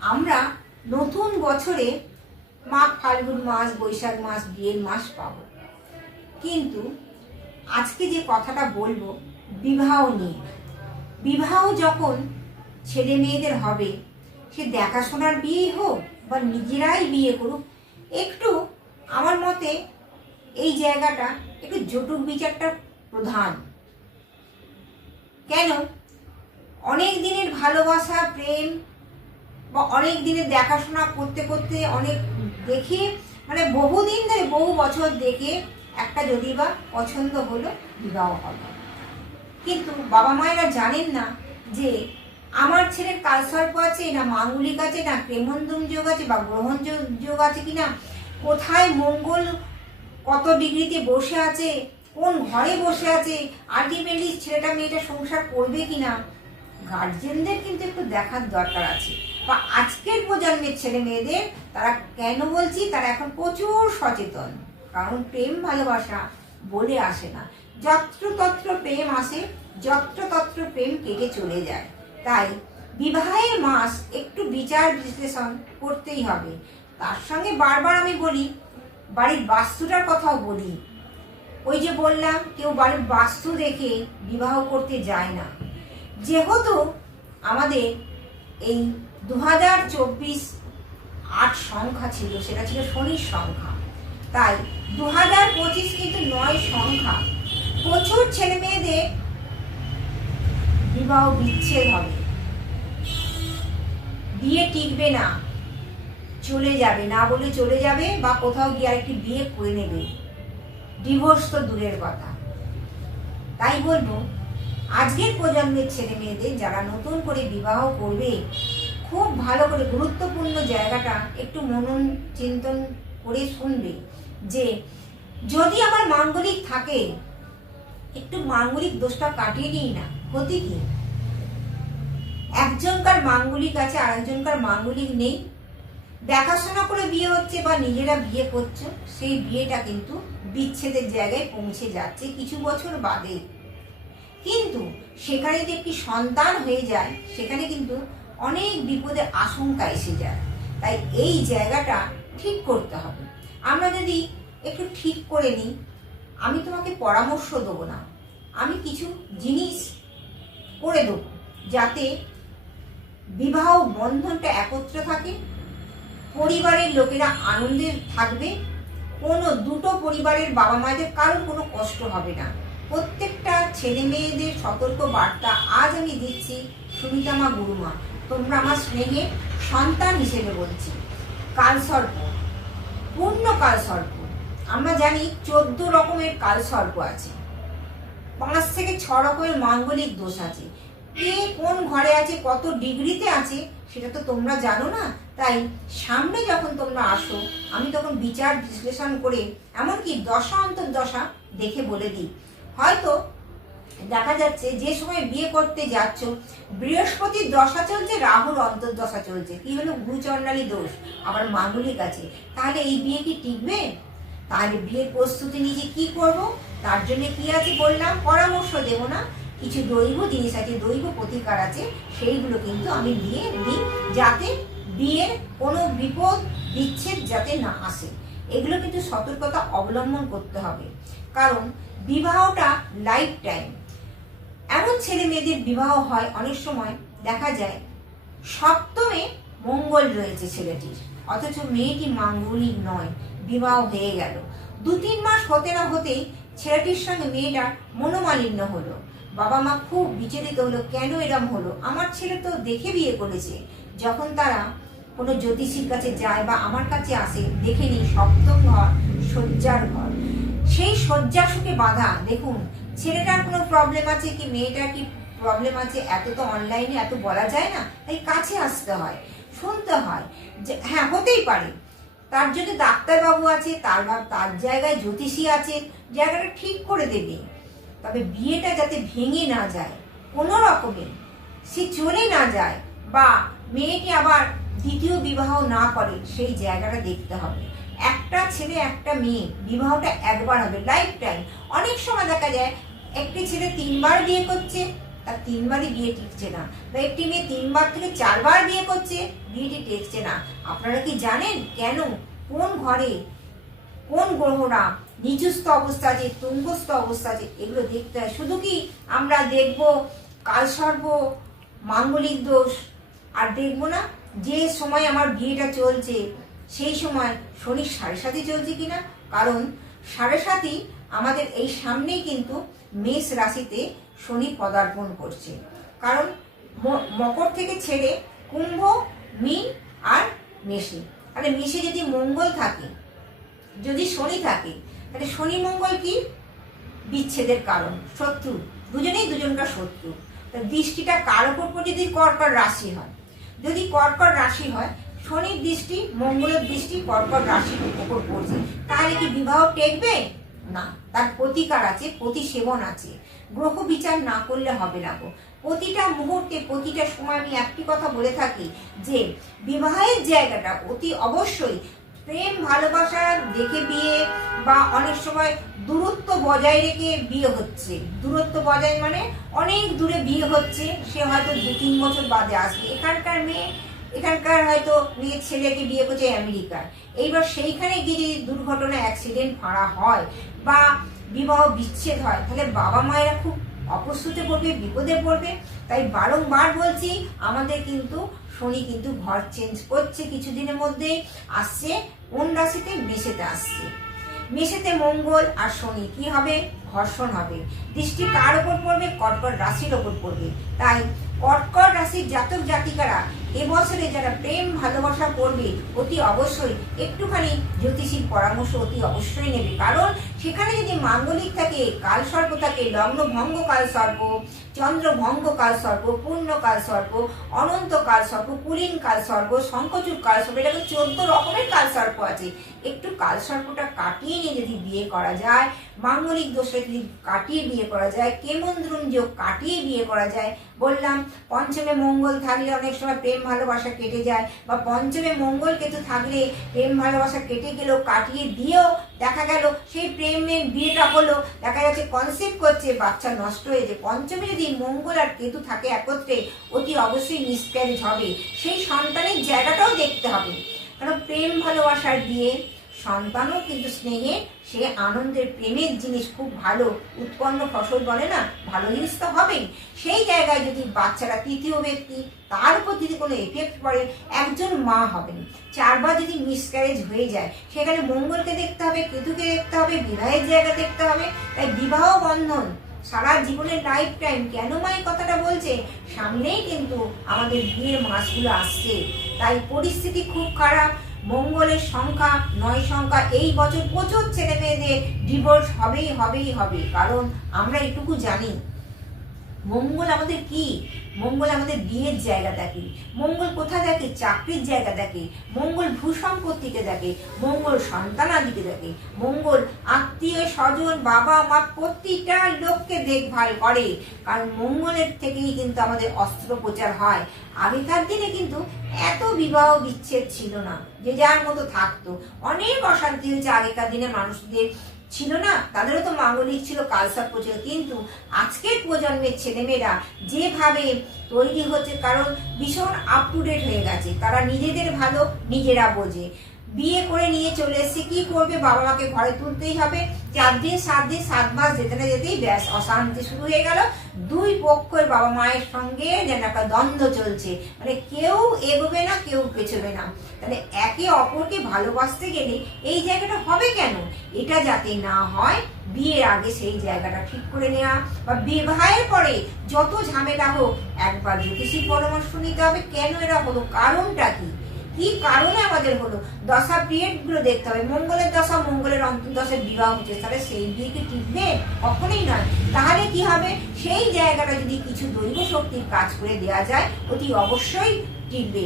আমরা নতুন বছরে মাঘ ফাল্গুন মাস, বৈশাখ মাস, বিয়ের মাস পাব। কিন্তু আজকে যে কথাটা বলব, বিবাহ নিয়ে। বিবাহ যখন ছেলে মেয়েদের হবে, সে দেখাশোনার বিয়েই হোক বা নিজেরাই বিয়ে করুক, একটু আমার মতে এই জায়গাটা একটু জটুক বিচারটা প্রধান। কেন? অনেক দিনের ভালোবাসা, প্রেম বা অনেক দিনের দেখাশোনা করতে করতে অনেক দেখে মানে বহুদিন ধরে, বহু বছর দেখে একটা যদি বা পছন্দ হলো, বিবাহ হবে। কিন্তু বাবা মায়েরা জানেন না যে আমার ছেলের কালসর্প আছে, না মাঙ্গলিক আছে, না প্রেমন্দম যোগ আছে, বা গ্রহণ যোগ- আছে কিনা, কোথায় মঙ্গল কত ডিগ্রিতে বসে আছে, কোন ঘরে বসে আছে আলটিমেটলি ছেলেটা মেয়েটা সংসার করবে কিনা গার্জেনদের কিন্তু একটু দেখার দরকার আছে। বা আজকের প্রজন্মের ছেলে মেয়েদের তারা কেন বলছি? তারা এখন প্রচুর সচেতন। কারণ প্রেম ভালোবাসা বলে আসে না। যত্রতত্র প্রেম আসে যত্রতত্র প্রেম কেটে চলে যায়। তাই বিবাহের মাস একটু বিচার বিশ্লেষণ করতেই হবে। তার সঙ্গে বারবার আমি বলি, বাড়ির বাস্তুটার কথাও বলি। ওই যে বললাম, কেউ বাড়ির বাস্তু দেখে বিবাহ করতে যায় না। যেহেতু আমাদের এই দু হাজার চব্বিশ আট সংখ্যা ছিল, সেটা ছিল শনির সংখ্যা। তাই দু হাজার পঁচিশ কিন্তু নয় সংখ্যা। প্রচুর ছেলে মেয়েদের বিবাহ বিচ্ছেদ হবে। বিয়ে টিকবে না, চলে যাবে, না বলে চলে যাবে বা কোথাও গিয়ে আরেকটি বিয়ে করে নেবে। ডিভোর্স তো দূরের কথা। তাই বলব আজকের প্রজন্মের ছেলে মেয়েদের যারা নতুন করে বিবাহ করবে, খুব ভালো করে গুরুত্বপূর্ণ জায়গাটা একটু মনন চিন্তন করে শুনবে যে, যদি আমার মাঙ্গলিক থাকে, একটু মাঙ্গলিক দোষটা কাটিয়ে নিই না, ক্ষতি কি? একজনকার মাঙ্গলিক আছে আর একজনকার মাঙ্গলিক নেই। দেখাশোনা করে বিয়ে হচ্ছে বা নিজেরা বিয়ে করছ, সেই বিয়েটা কিন্তু বিচ্ছেদের জায়গায় পৌঁছে যাচ্ছে কিছু বছর বাদে। কিন্তু সেখানে যে একটি সন্তান হয়ে যায়, সেখানে কিন্তু অনেক বিপদের আশঙ্কা এসে যায়। তাই এই জায়গাটা ঠিক করতে হবে। আমরা যদি একটু ঠিক করে নিই, আমি তোমাকে পরামর্শ দেবো না। আমি কিছু জিনিস করে দেবো যাতে বিবাহ বন্ধনটা একত্র থাকে, পরিবারের লোকেরা আনন্দে থাকবে, কোনো দুটো পরিবারের বাবা মায়েদের কারোর কোনো কষ্ট হবে না। প্রত্যেকটা ছেলে মেয়েদের সতর্ক বার্তা আজ আমি দিচ্ছি সুমিতা মা গুরুমা। তোমরা আমার স্নেহের সন্তান হিসেবে বলছি। কালসর্প পূর্ণ কালসর্প আমরা জানি চোদ্দ রকমের কালসর্প আছে। পাঁচ থেকে ছ রকমের মাঙ্গলিক দোষ আছে। কে কোন ঘরে আছে, কত ডিগ্রিতে আছে, সেটা তো তোমরা জানো না। তাই সামনে যখন তোমরা আসো, আমি তখন বিচার বিশ্লেষণ করে এমনকি দশা অন্তর দশা দেখে বলে দিই। হয়তো দেখা যাচ্ছে যে সময় বিয়ে করতে যাচ্ছ, বৃহস্পতির দশা চলছে, রাহুর অন্তর্দশা চলছে। কি হলো? ভূচণ্ডালী দোষ। আবার মাঙ্গলিক আছে। তাহলে এই বিয়ে কি টিকবে? তাহলে বিয়ের প্রস্তুতি নিজে কি করব? তার জন্য কি আছে বললাম? পরামর্শ দেব না। কিছু দৈব জিনিস আছে, দৈব প্রতিকার আছে, সেইগুলো কিন্তু আমি দিয়ে দিই যাতে বিয়ের কোনো বিপদ, বিচ্ছেদ যাতে না আসে। এগুলো কিন্তু সতর্কতা অবলম্বন করতে হবে। কারণ বিবাহটা লাইফ টাইম এমন ছেলে মেয়েদের বিবাহ হয় অনেক সময়, দেখা যায়, সপ্তমে মঙ্গল রয়েছে ছেলেটির, অথচ মেয়েটি মাঙ্গলিক নয়, বিবাহ হয়ে গেল। দু তিন মাস হতে না হতেই ছেলেটির সঙ্গে মেয়েটার মনোমালিন্য হলো। বাবা মা খুব বিচলিত হলো, কেন এরম হলো? আমার ছেলে তো দেখে বিয়ে করেছে। যখন তারা কোনো জ্যোতিষীর কাছে যায় বা আমার কাছে আসে, দেখে নিই সপ্তম ঘর, শয্যার ঘর। সেই শয্যা সুখে বাধা। দেখুন, ছেলেটার কোনো প্রবলেম আছে কি, মেয়েটার কি প্রবলেম আছে? এত তো অনলাইনে এত বলা যায় না, তাই কাছে আসতে হয়, শুনতে হয়। যে হ্যাঁ হতেই পারে। তার জন্য ডাক্তারবাবু আছে, তার তার জায়গায় জ্যোতিষী আছে, জায়গাটা ঠিক করে দেবে। তবে বিয়েটা যাতে ভেঙে না যায়, কোনো রকমে সে চলে না যায়, বা মেয়েটি আবার দ্বিতীয় বিবাহ না করে, সেই জায়গাটা দেখতে হবে। একটা ছেলে, একটা মেয়ে, বিবাহটা একবার হবে লাইফ টাইম অনেক সময় দেখা যায়, একটি ছেলে তিনবার বিয়ে করছে, তার তিনবারই বিয়ে টিকছে না। বা একটি মেয়ে তিনবার থেকে চারবার বিয়ে করছে, বিয়েটি টেকছে না। আপনারা কি জানেন কেন? কোন ঘরে, কোন গ্রহরা নিচুস্থ অবস্থা আছে, তুঙ্গস্থ অবস্থা আছে, এগুলো দেখতে হয়। শুধু কি আমরা দেখব কালসর্প মাঙ্গলিক দোষ, আর দেখব না যে সময় আমার বিয়েটা চলছে সেই সময় শনি সাড়ে সাথে চলছে কিনা? কারণ সাড়ে সাথী আমাদের এই সামনেই কিন্তু মেষ রাশিতে শনি পদার্পণ করছে। কারণ মকর থেকে ছেড়ে কুম্ভ, মীন আর মেষে। তাহলে মেষে যদি মঙ্গল থাকে, যদি শনি থাকে, তাহলে শনি মঙ্গল কি? বিচ্ছেদের কারণ, শত্রু। দুজনেই দুজনকার শত্রু। দৃষ্টিটা কার পড়ে? যদি কর্কট রাশি হয়। যদি কর্কট রাশি হয় শনির দৃষ্টি, মঙ্গলের দৃষ্টি, কর্কট রাশির উপর পড়ছে। তাহলে কি বিবাহ টেকবে? না, তার প্রতিকার আছে, প্রতিসেবন আছে। গ্রহ বিচার না করলে হবে না গো। প্রতিটা মুহূর্তে, প্রতিটা সময় আমি একটি কথা বলে থাকি যে, বিবাহের জায়গাটা অতি অবশ্যই প্রেম, ভালোবাসা দেখে বিয়ে বা অনেক সময় দূরত্ব বজায় রেখে বিয়ে হচ্ছে। দূরত্ব বজায় মানে অনেক দূরে বিয়ে হচ্ছে, সে হয়তো দু তিন বছর বাদে আসবে। এখানকার মেয়ে এখানকার হয়তো মেয়ে ছেলেকে বিয়ে করছে আমেরিকার। এইবার সেইখানে গিয়ে যদি দুর্ঘটনা অ্যাক্সিডেন্ট ফাঁড়া হয় বা বিবাহ বিচ্ছেদ হয়, তাহলে বাবা মায়েরা খুব অপ্রস্তুতে পড়বে, বিপদে পড়বে। তাই বারংবার বলছি, আমাদের কিন্তু শনি কিন্তু ঘর চেঞ্জ করছে কিছুদিনের মধ্যেই, আসছে, কোন রাশিতে? মেশেতে আসছে। মেশেতে মঙ্গল আর শনি, কি হবে? ঘর্ষণ হবে। দৃষ্টি কার ওপর পড়বে? কর্কট রাশির ওপর পড়বে। তাই কর্কট রাশির জাতক জাতিকারা এবছরে যারা প্রেম, ভালোবাসা করবে, অতি অবশ্যই একটুখানি জ্যোতিষীর পরামর্শ অতি অবশ্যই নেবে। কারণ সেখানে যদি মাঙ্গলিক থাকে, কাল সর্প থাকে, লগ্ন ভঙ্গ কাল সর্প, চন্দ্র ভঙ্গ কাল সর্প, পূর্ণ কাল সর্প, অনন্ত কাল সর্প, কুলীন কাল সর্প শঙ্খচূড় কাল সর্প, এটাকে চোদ্দ রকমের কাল সর্প আছে। একটু কাল সর্পটা কাটিয়ে নিয়ে যদি বিয়ে করা যায়, মাঙ্গলিক দোষে যদি কাটিয়ে বিয়ে করা যায় কেমন্দ্রুন যোগ কাটিয়ে বিয়ে করা যায়? বললাম, পঞ্চমে মঙ্গল থাকলে অনেক সময় প্রেম ভালোবাসা কেটে যায়, বা পঞ্চমে মঙ্গল কেতু থাকলে প্রেম ভালোবাসা কেটে গেলেও কাটিয়ে দিয়েও দেখা গেল, সেই প্রেমের বিয়েটা হলো, দেখা যাচ্ছে কনসেপ্ট করছে, বাচ্চা নষ্ট হয়েছে পঞ্চমে যদি মঙ্গল আর কেতু থাকে একত্রে, অতি অবশ্যই মিসক্যারেজ হবে। সেই সন্তানের জায়গাটাও দেখতে হবে। কারণ প্রেম ভালোবাসার বিয়ে, সন্তানও কিন্তু স্নেহে, সে আনন্দের প্রেমের জিনিস খুব ভালো, উৎপন্ন ফসল বলে না, ভালো জিনিস তো হবেই। সেই জায়গায় যদি বাচ্চারা তৃতীয় ব্যক্তি, তার উপর যদি কোনো এফেক্ট পড়ে, একজন মা হবেন। চারবার যদি মিসক্যারেজ হয়ে যায়, সেখানে মঙ্গলকে দেখতে হবে, কেতুকে দেখতে হবে, বিবাহের জায়গা দেখতে হবে, তাই বিবাহ বন্ধন, সারা জীবনের লাইফ টাইম কেন মা এই কথাটা বলছে? সামনেই কিন্তু আমাদের বিয়ের মাসগুলো আসছে। তাই পরিস্থিতি খুব খারাপ। মঙ্গলের সংখ্যা, নয় সংখ্যা, এই বছর প্রচুর ছেলে মেয়েদের ডিভোর্স হবেই হবেই। হবে কারণ আমরা এটুকু জানি, মঙ্গল আমাদের কি? মঙ্গল আমাদের বিয়ের জায়গা দেখে। মঙ্গল কোথায় দেখে? চাকরির জায়গা দেখে। মঙ্গল ভূসম্পত্তিকে দেখে। মঙ্গল সন্তানাদিকে দেখে। মঙ্গল আত্মীয়, স্বজন, বাবা, মা প্রতিটা লোককে দেখভাল করে। কারণ মঙ্গলের থেকেই কিন্তু আমাদের অস্ত্রোপচার হয়। আগেকার দিনে কিন্তু এত বিবাহ বিচ্ছেদ ছিল না, যে যার মতো থাকতো। অনেক অশান্তি হয়েছে আগেকার দিনে মানুষদের। ছিল না? তাদেরও তো মাঙ্গলিক ছিল, কালসাপ ছিল কিন্তু আজকের প্রজন্মের ছেলেমেয়েরা যেভাবে তৈরি হচ্ছে, কারণ ভীষণ আপ টু ডেট হয়ে গেছে। তারা নিজেদের ভালো নিজেরা বোঝে। বিয়ে করে নিয়ে চলে এসছে। কি করবে? বাবা মাকে ঘরে তুলতেই হবে। চার দিন, সাত দিন, সাত মাস যেতে না যেতেই ব্যাস, অশান্তি শুরু হয়ে গেল। দুই পক্ষের বাবা মায়ের সঙ্গে যেন একটা দ্বন্দ্ব চলছে। মানে কেউ এগোবে না, কেউ পেছবে না। তাহলে একে অপরকে ভালোবাসতে গেলে এই জায়গাটা হবে কেন? এটা যাতে না হয়, বিয়ের আগে সেই জায়গাটা ঠিক করে নেওয়া বা বিবাহের পরে যত ঝামেলা হোক, একবার জ্যোতিষীর পরামর্শ নিতে হবে। কেন এরা হলো? কারণটা কি? কি কারণে আমাদের হলো? দশা পিরিয়ডগুলো দেখতে হবে। মঙ্গলের দশা, মঙ্গলের অন্তর্দশের বিবাহ হচ্ছে। তাহলে সেই দিয়ে কি টিকবে কখনোই নয়। তাহলে কি হবে? সেই জায়গাটা যদি কিছু দৈব শক্তির কাজ করে দেওয়া যায়, অতি অবশ্যই টিকবে